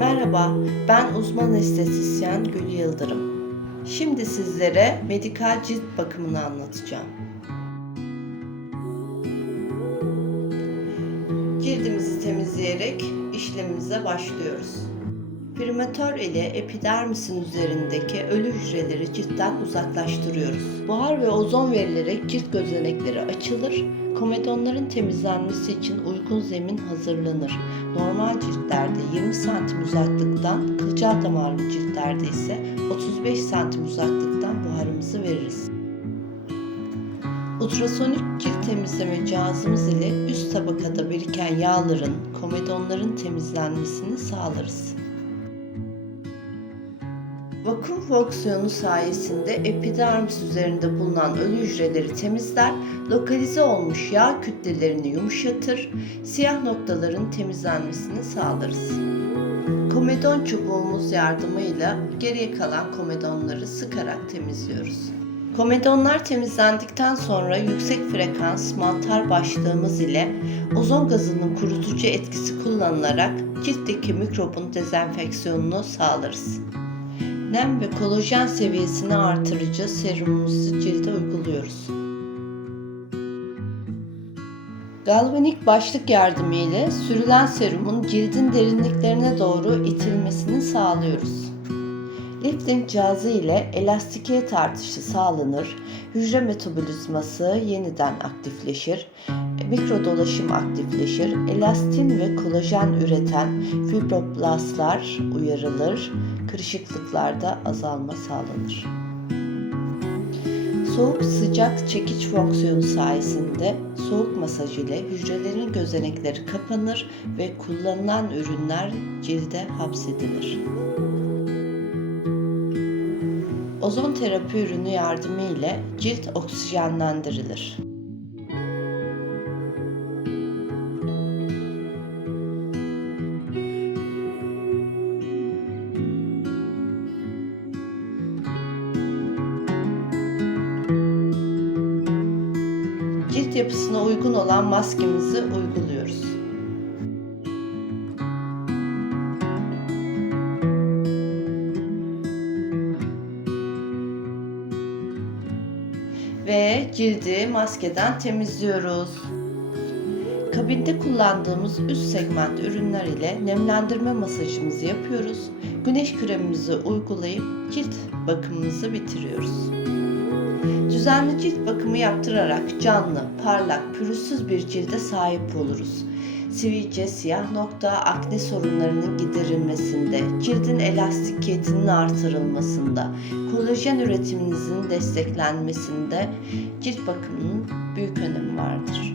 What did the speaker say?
Merhaba, ben uzman estetisyen Gül Yıldırım. Şimdi sizlere medikal cilt bakımını anlatacağım. Cildimizi temizleyerek işlemimize başlıyoruz. Primatör ile epidermisin üzerindeki ölü hücreleri ciltten uzaklaştırıyoruz. Buhar ve ozon verilerek cilt gözenekleri açılır. Komedonların temizlenmesi için uygun zemin hazırlanır. Normal ciltlerde 20 santim uzaklıktan, kılcal damarlı ciltlerde ise 35 santim uzaklıktan buharımızı veririz. Ultrasonik cilt temizleme cihazımız ile üst tabakada biriken yağların, komedonların temizlenmesini sağlarız. Vakum fonksiyonu sayesinde epidermis üzerinde bulunan ölü hücreleri temizler, lokalize olmuş yağ kütlelerini yumuşatır, siyah noktaların temizlenmesini sağlarız. Komedon çubuğumuz yardımıyla geriye kalan komedonları sıkarak temizliyoruz. Komedonlar temizlendikten sonra yüksek frekans mantar başlığımız ile ozon gazının kurutucu etkisi kullanılarak ciltteki mikrobun dezenfeksiyonunu sağlarız. Nem ve kolajen seviyesini artırıcı serumumuzu cilde uyguluyoruz. Galvanik başlık yardımı ile sürülen serumun cildin derinliklerine doğru itilmesini sağlıyoruz. Lifting cihazı ile elastikiyet artışı sağlanır, hücre metabolizması yeniden aktifleşir, mikrodolaşım aktifleşir, elastin ve kolajen üreten fibroblastlar uyarılır, kırışıklıklarda azalma sağlanır. Soğuk sıcak çekiç fonksiyonu sayesinde soğuk masaj ile hücrelerin gözenekleri kapanır ve kullanılan ürünler cilde hapsedilir. Ozon terapi ürünü yardımı ile cilt oksijenlendirilir. Cilt yapısına uygun olan maskemizi uyguluyoruz. Ve cildi maskeden temizliyoruz. Kabinde kullandığımız üst segment ürünler ile nemlendirme masajımızı yapıyoruz. Güneş kremimizi uygulayıp cilt bakımımızı bitiriyoruz. Düzenli cilt bakımı yaptırarak canlı, parlak, pürüzsüz bir cilde sahip oluruz. Sivilce, siyah nokta, akne sorunlarının giderilmesinde, cildin elastikiyetinin artırılmasında, kolajen üretiminizin desteklenmesinde cilt bakımının büyük önemi vardır.